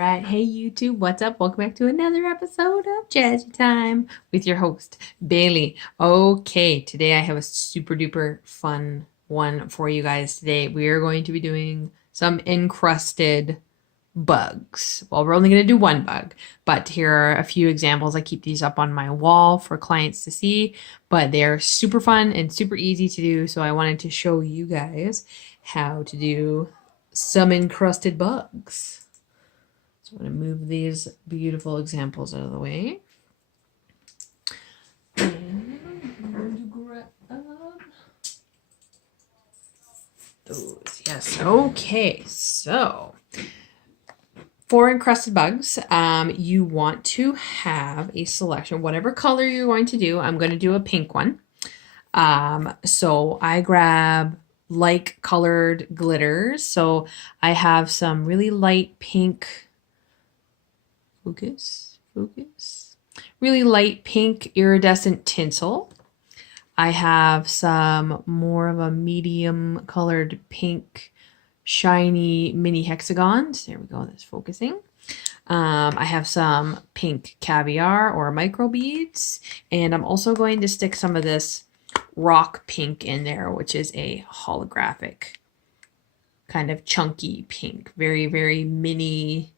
Right, hey YouTube, what's up? Welcome back to another episode of Jazzy Time with your host, Bailey. Okay, today I have a super duper fun one for you guys today. We are going to be doing some encrusted bugs. Well, we're only going to do one bug, but here are a few examples. I keep these up on my wall for clients to see, but they're super fun and super easy to do, so I wanted to show you guys how to do some encrusted bugs. So I'm going to move these beautiful examples out of the way. And I'm going to grab those. Yes. Okay. So for encrusted bugs, you want to have a selection, whatever color you're going to do. I'm going to do a pink one. So I grab like colored glitters. So I have some really light pink. Focus. Really light pink iridescent tinsle. I have some more of a medium colored pink shiny mini hexagons. There we go, that's focusing. I have some pink caviar or micro beads, and I'm also going to stick some of this rock pink in there, which is a holographic kind of chunky pink, very, very mini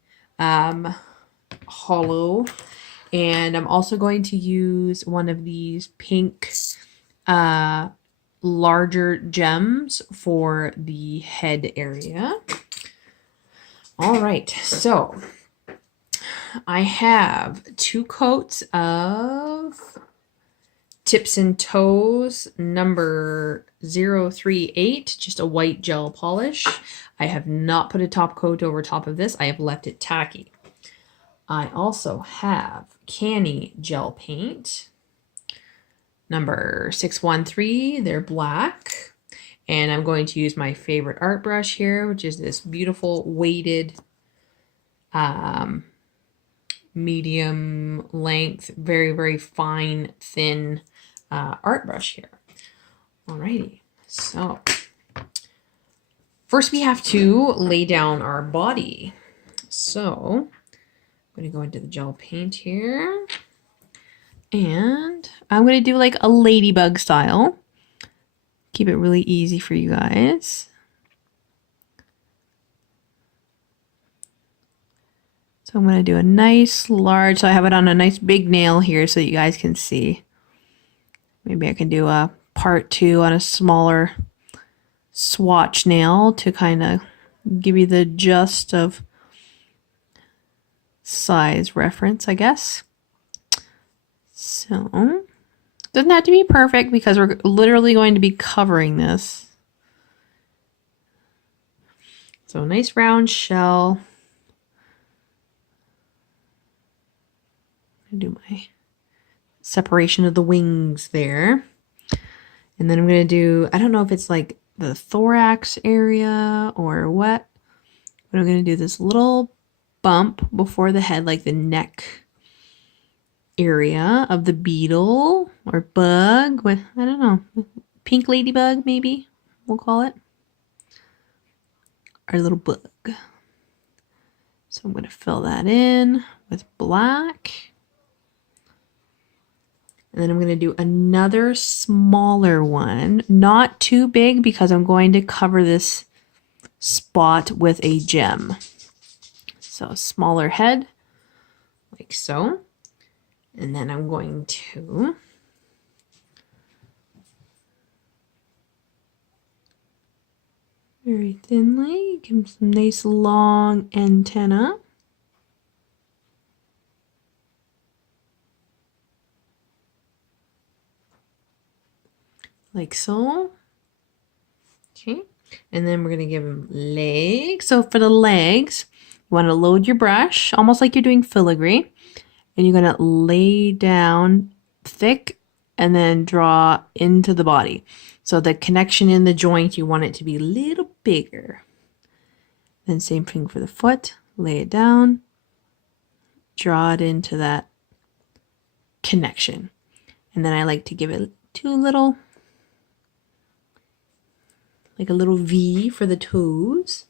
Holo. And I'm also going to use one of these pink larger gems for the head area. All right, so I have 2 coats of tips and toes number 038, just a white gel polish. I have not put a top coat over top of this. I have left it tacky. I also have Canni gel paint, number 613. They're black. And I'm going to use my favorite art brush here, which is this beautiful weighted medium length, very, very fine, thin art brush here. Alrighty, so first we have to lay down our body. So I'm going to go into the gel paint here. And I'm going to do like a ladybug style. Keep it really easy for you guys. So I'm going to do a nice large, so I have it on a nice big nail here so you guys can see. Maybe I can do a part 2 on a smaller swatch nail to kind of give you the gist of size reference, I guess. So, doesn't have to be perfect because we're literally going to be covering this. So, nice round shell. I do my separation of the wings there. And then I'm going to do, I don't know if it's like the thorax area or what, but I'm going to do this little bump before the head, like the neck area of the beetle or bug with, I don't know, pink ladybug maybe we'll call it, our little bug. So I'm going to fill that in with black. And then I'm going to do another smaller one, not too big because I'm going to cover this spot with a gem. So smaller head, like so. And then I'm going to very thinly give him some nice long antenna. Like so. Okay. And then we're going to give him legs. So for the legs, you want to load your brush, almost like you're doing filigree. And you're going to lay down thick and then draw into the body. So the connection in the joint, you want it to be a little bigger. Then same thing for the foot. Lay it down. Draw it into that connection. And then I like to give it 2 little, like a little V for the toes.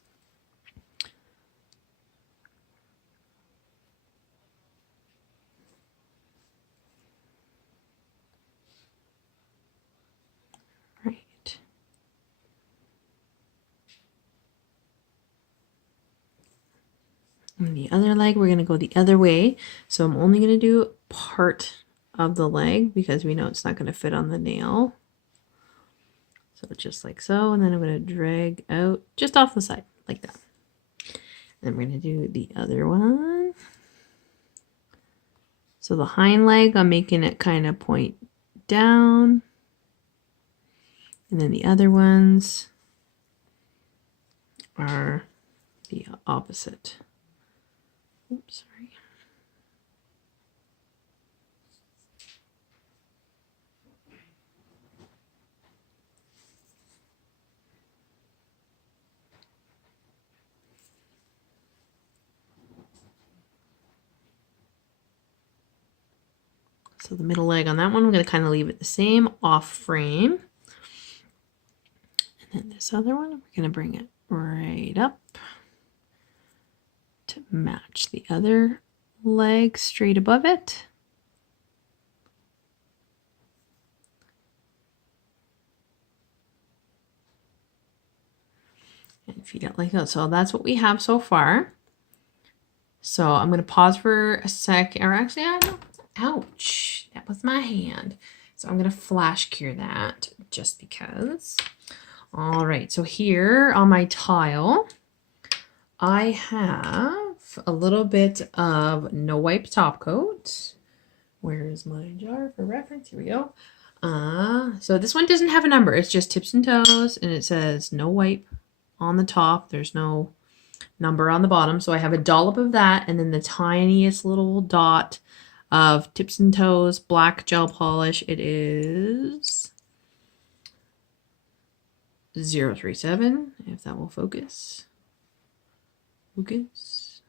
And the other leg, we're going to go the other way. So I'm only going to do part of the leg because we know it's not going to fit on the nail. So just like so. And then I'm going to drag out just off the side like that. And we're going to do the other one. So the hind leg, I'm making it kind of point down. And then the other ones are the opposite. Oops, sorry. So the middle leg on that one, I'm going to kind of leave it the same, off frame. And then this other one, we're going to bring it right up to match the other leg straight above it. And feed it like that. So that's what we have so far. So I'm going to pause for a sec, or actually, I don't. Ouch, that was my hand. So I'm going to flash cure that just because. All right, so here on my tile, I have a little bit of no wipe top coat. Where is my jar for reference? Here we go. So this one doesn't have a number. It's just tips and toes, and it says no wipe on the top. There's no number on the bottom. So I have a dollop of that, and then the tiniest little dot of tips and toes black gel polish. It is 037, if that will focus. Focus.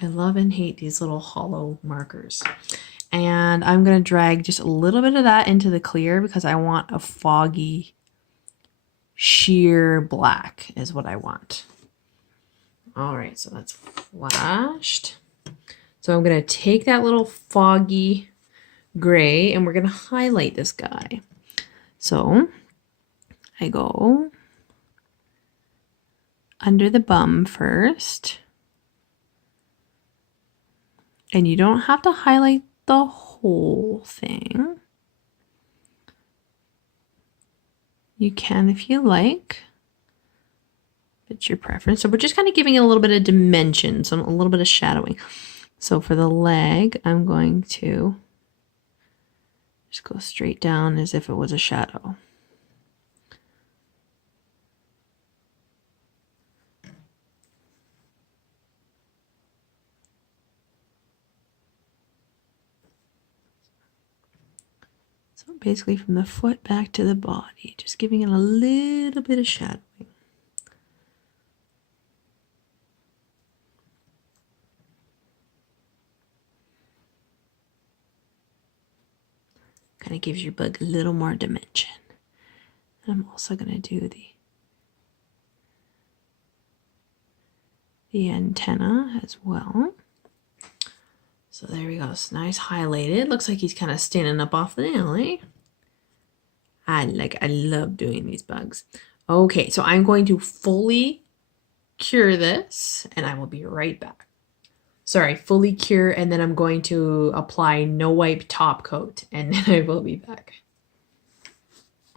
I love and hate these little hollow markers. And I'm going to drag just a little bit of that into the clear because I want a foggy, sheer black is what I want. All right, so that's flashed. So I'm going to take that little foggy gray and we're going to highlight this guy. So I go under the bum first. And you don't have to highlight the whole thing. You can if you like. It's your preference. So we're just kind of giving it a little bit of dimension, so a little bit of shadowing. So for the leg, I'm going to just go straight down as if it was a shadow. So basically from the foot back to the body, just giving it a little bit of shadowing. Kind of gives your bug a little more dimension. And I'm also going to do the antenna as well. So there we go. It's nice highlighted. Looks like he's kind of standing up off the nail, eh? I love doing these bugs. Okay, so I'm going to fully cure this and I will be right back. Sorry, fully cure, and then I'm going to apply no wipe top coat and then I will be back.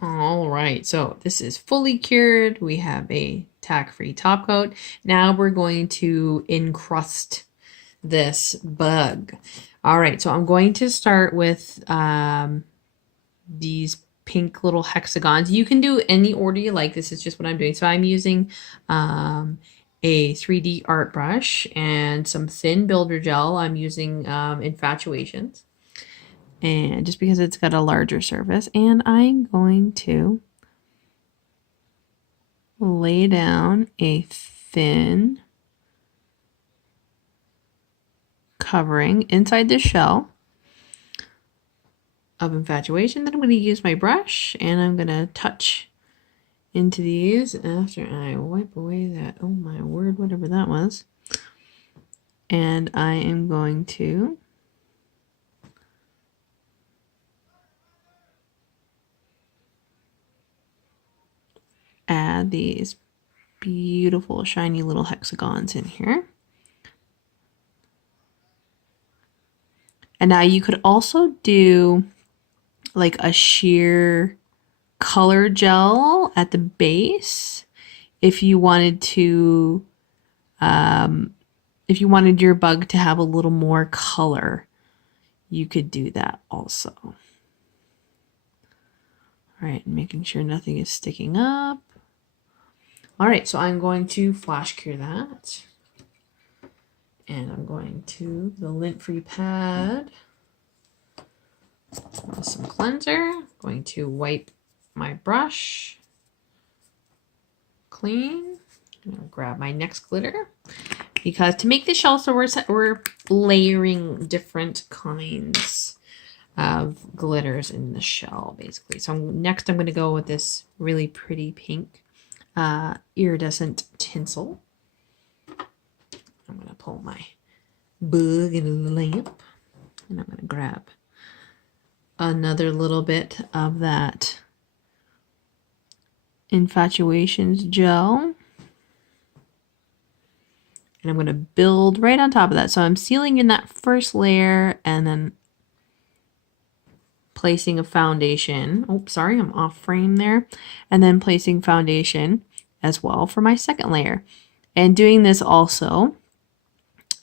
All right, so this is fully cured. We have a tack-free top coat. Now we're going to encrust this bug. All right, so I'm going to start with these pink little hexagons. You can do any order you like. This is just what I'm doing. So I'm using a 3D art brush and some thin builder gel. I'm using infatuationz. And just because it's got a larger surface, and I'm going to lay down a thin covering inside the shell of infatuation. Then I'm going to use my brush and I'm going to touch into these after I wipe away that, oh my word, whatever that was. And I am going to add these beautiful shiny little hexagons in here. And now you could also do like a sheer color gel at the base if you wanted to, if you wanted your bug to have a little more color, you could do that also. All right, making sure nothing is sticking up. All right, so I'm going to flash cure that. And I'm going to the lint-free pad with some cleanser. I'm going to wipe my brush clean. I'm going to grab my next glitter. Because to make the shell, so we're layering different kinds of glitters in the shell, basically. So next I'm going to go with this really pretty pink iridescent tinsle. I'm going to pull my bug in the lamp, and I'm going to grab another little bit of that infatuationz gel. And I'm going to build right on top of that. So I'm sealing in that first layer and then placing a foundation. Oh, sorry, I'm off frame there. And then placing foundation as well for my second layer. And doing this also,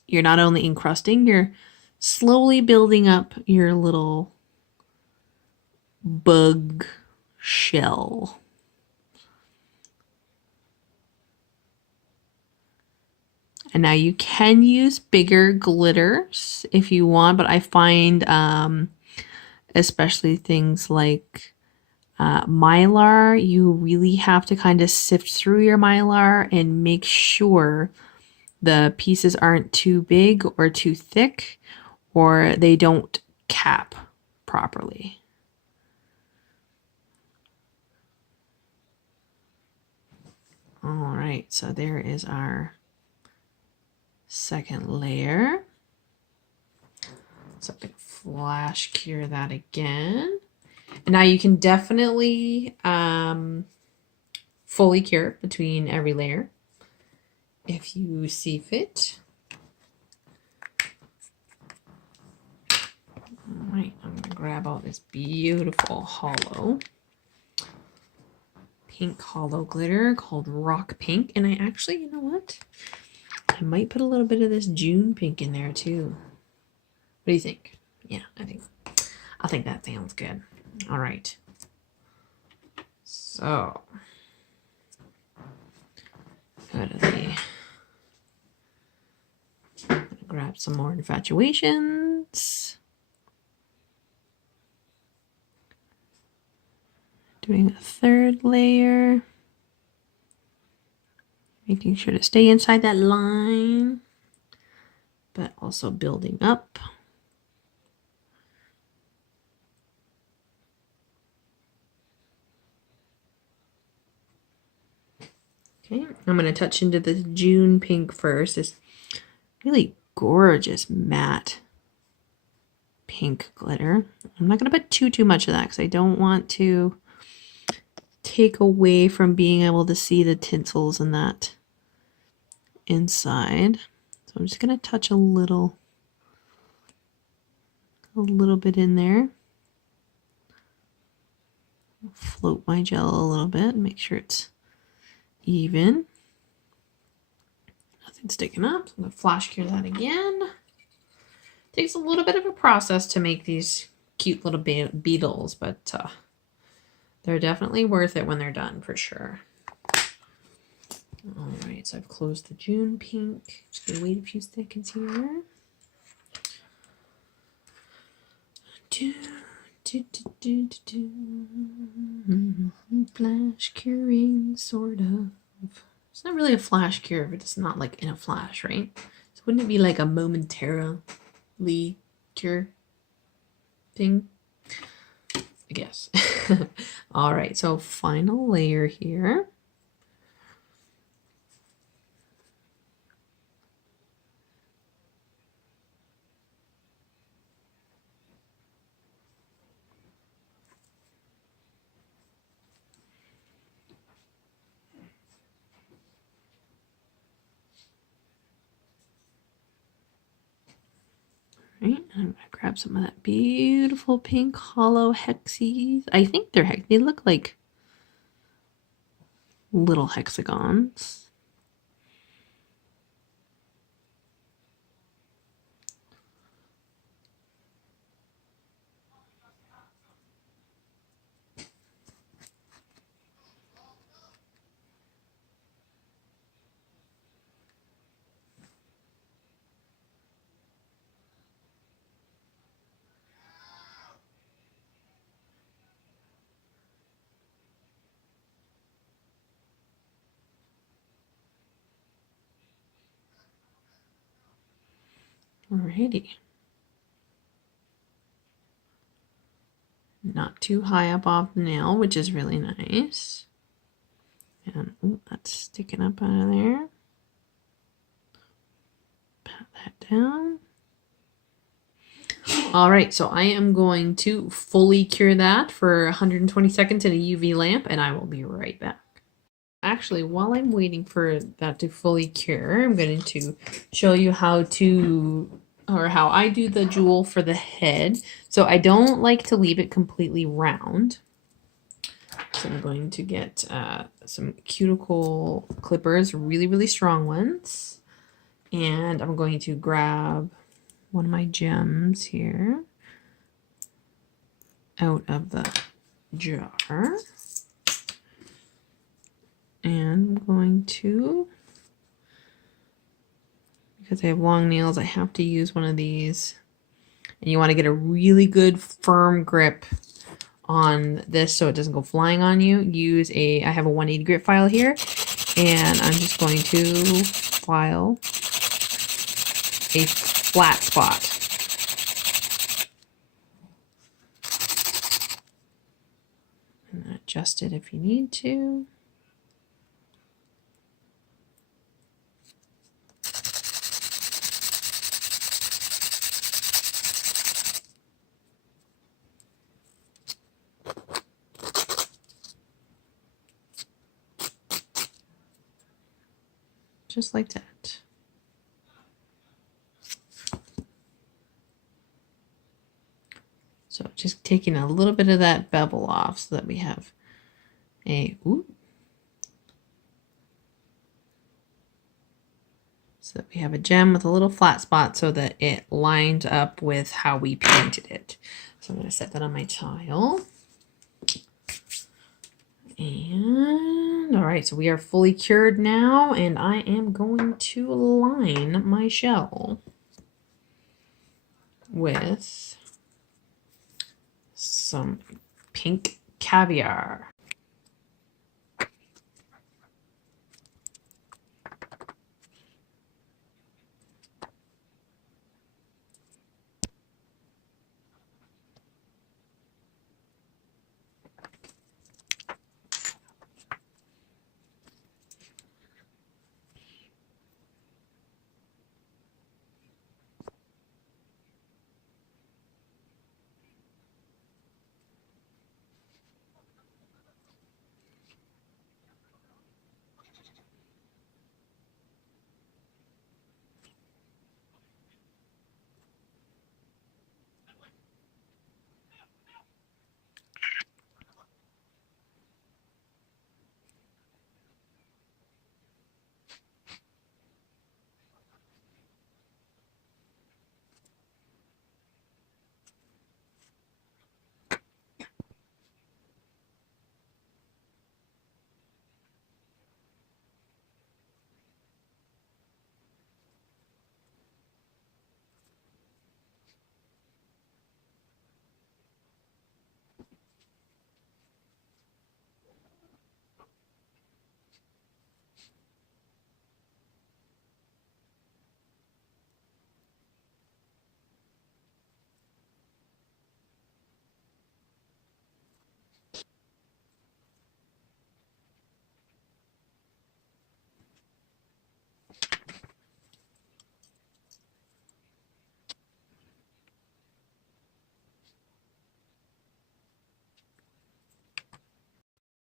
you're not only encrusting, you're slowly building up your little bug shell. And now you can use bigger glitters if you want, but I find especially things like mylar, you really have to kind of sift through your mylar and make sure the pieces aren't too big or too thick, or they don't cap properly. All right, so there is our second layer. So I'm going to flash cure that again. And now you can definitely fully cure between every layer if you see fit. All right, I'm going to grab out this beautiful Holo pink Holo glitter called Rock Pink. And I actually, you know what? I might put a little bit of this June pink in there too. What do you think? Yeah, I think that sounds good. All right. So go to the, grab some more infatuationz. Doing a third layer. Making sure to stay inside that line, but also building up. Okay, I'm going to touch into the June pink first. This really gorgeous matte pink glitter. I'm not going to put too much of that because I don't want to take away from being able to see the tinsels and that inside. So I'm just going to touch a little bit in there. Float my gel a little bit and make sure it's even. Nothing sticking up. So I'm going to flash cure that again. Takes a little bit of a process to make these cute little beetles, but they're definitely worth it when they're done, for sure. All right, so I've closed the June pink. Just gonna wait a few seconds here. Flash curing, sort of. It's not really a flash cure if it's not like in a flash, right? So wouldn't it be like a momentarily cure thing? I guess. All right, so final layer here. right, and I'm gonna grab some of that beautiful pink hollow hexies. I think they look like little hexagons. Alrighty. Not too high up off the nail, which is really nice. And ooh, that's sticking up out of there. Pat that down. All right, so I am going to fully cure that for 120 seconds in a UV lamp, and I will be right back. Actually, while I'm waiting for that to fully cure, I'm going to show you how I do the jewel for the head. So I don't like to leave it completely round. So I'm going to get some cuticle clippers, really, really strong ones. And I'm going to grab one of my gems here out of the jar. And I'm going to, because I have long nails, I have to use one of these. And you want to get a really good firm grip on this so it doesn't go flying on you. I have a 180 grit file here, and I'm just going to file a flat spot. And adjust it if you need to. Just like that. So just taking a little bit of that bevel off so that we have a gem with a little flat spot so that it lined up with how we painted it. So I'm going to set that on my tile. And all right, so we are fully cured now, and I am going to line my shell with some pink caviar.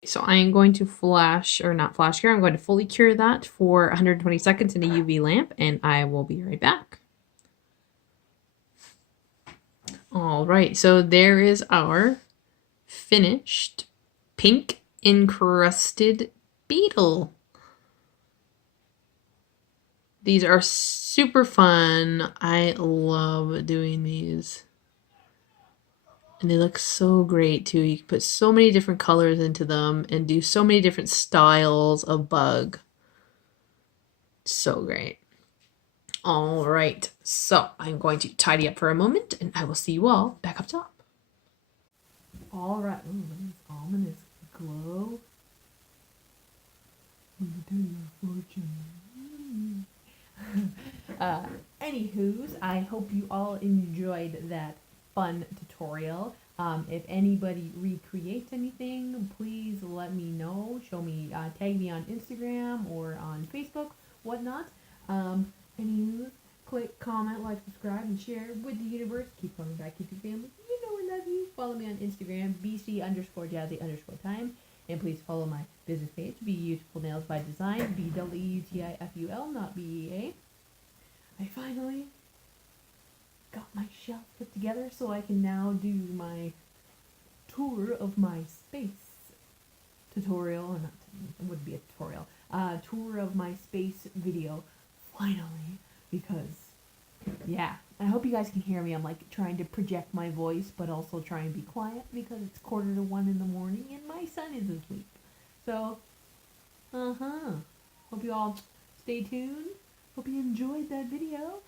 So I am going to not flash cure, I'm going to fully cure that for 120 seconds in a UV lamp, and I will be right back. All right, so there is our finished pink encrusted beetle. These are super fun. I love doing these. And they look so great too. You can put so many different colors into them and do so many different styles of bug. So great. All right, so I'm going to tidy up for a moment and I will see you all back up top. All right, ooh, this ominous glow. Fortune. Anywho's, I hope you all enjoyed that fun tutorial. If anybody recreates anything, please let me know. Show me, tag me on Instagram or on Facebook, whatnot. Anywho's, click, comment, like, subscribe, and share with the universe. Keep coming back, keep your family. You know I love you. Follow me on Instagram, bc_jazzy_time. And please follow my business page, Beautiful Nails by Design, BWTIFUL, not BEA. I finally got my shelf put together so I can now do my tour of my space tutorial, or not, it wouldn't be a tutorial, tour of my space video, finally, because, yeah, I hope you guys can hear me. I'm like trying to project my voice, but also try and be quiet because it's 1:45 in the morning and my son is asleep. So, hope you all stay tuned. Hope you enjoyed that video.